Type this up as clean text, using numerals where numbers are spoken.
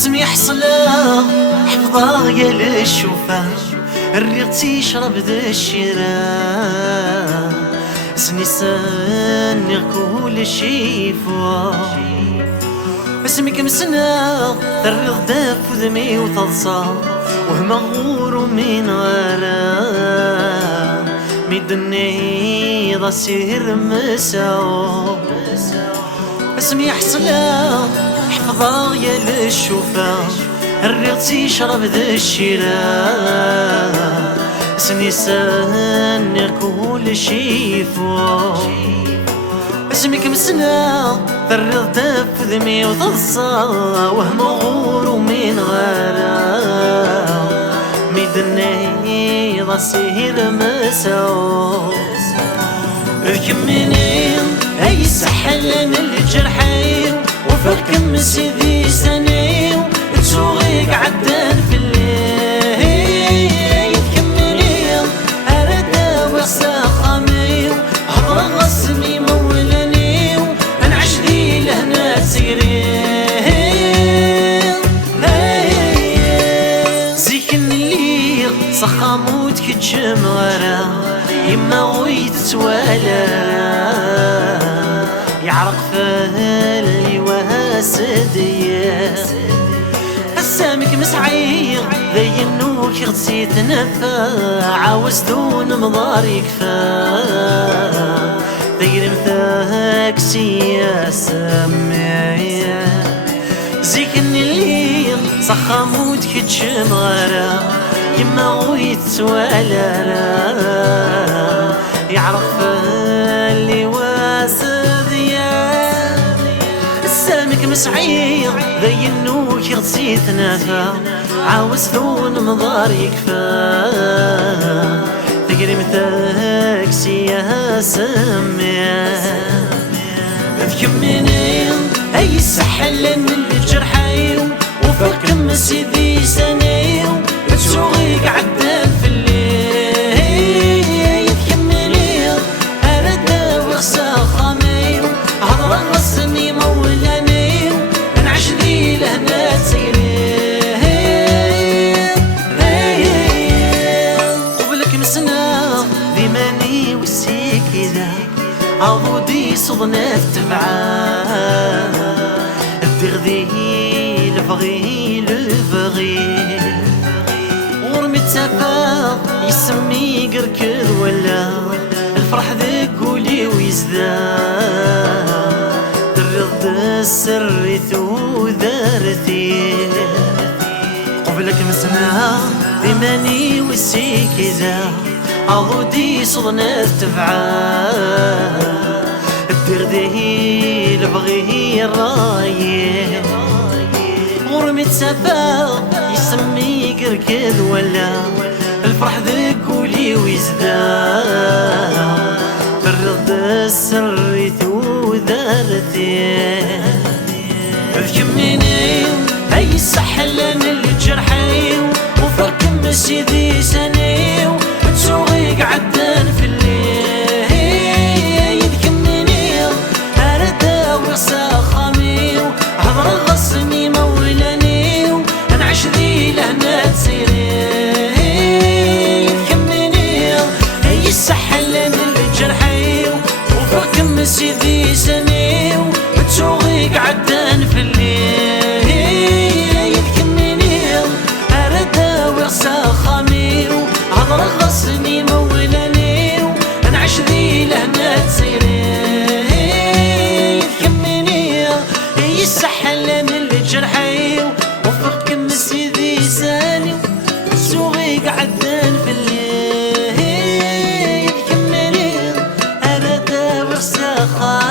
اسمي حصلة حفظة يا للشوفة الريغتي شرب ذا الشراء سني سني كل شي فوا اسمي كم سنة الريغ داف وذمي وتلصى ومغور من غرام ميدني ضسير مساو اسمي حصلة حفظة يا للشوفة الريغتي شرب ذا الشراء سني سني كل شي فوا اسمي كم سنة الريغ داف ذمي وتلصى ومغور من غرام ميدني ضسير مساو كمني اي سحلن الجرحي وفك مسيدي سني تسوغيك عدان في الليل كمني ارد وساخمي هضر غصني مولاني انعش ذي لهنا تسيرين زيك اللي صخاموت كتشم غرا يما غويت توالا يعرق فالي وهاسدية السامك مسعير ذي النوك غسيت نفا عاوز دون مضار يكفى ذي مثاك سياسة معي زيك اللي صخاموت كتشم غرا يما غويت توالا يعرف اللي واسديا السامك مسعير ذي النوك غسيت نافا عاوز ثون مضار يكفى تقري مثاك سياسة تكمني اي سحلن الجرحي وفك مسيدي سني تسوغيك عدان في الليل تكملي ارد وساخمي هضر غصني مولاني انعش ذي لهنا تسيرين قبلك مسنا ذي ماني وسيك اذا عضودي صدنا تبعا الدغذي لفغي لفغي متسافى يسمي قركض ولا الفرح ذاك قولي ويزداد الرضا السريثو ذارتي قبلك مسنا ثماني والسيك إذا عضودي صدنا تفعال الدغدي لبغي الرايه غرمة سفا يسمي قركض ولا الفرح ذاك قولي ويزداد الرضا السريثو ذارتي كميني اي سحلن الجرحي وفك مسيدي سني وتسوغيك عدان في الليل كميني ارد وساخمي هضر غصني مولاني انعش ذي لهنا تسيرين كميني اي سحلن الجرحي وفك مسيدي سني وتسوغيك عدان في الليل كميني ارد وساخمي هضر غصني مولاني انعش ذي لهنا تسيرين كميني اي سحلن الجرحي وفك مسيدي ساني وتسوغيك عدان في الليل كميني ارد وساخمي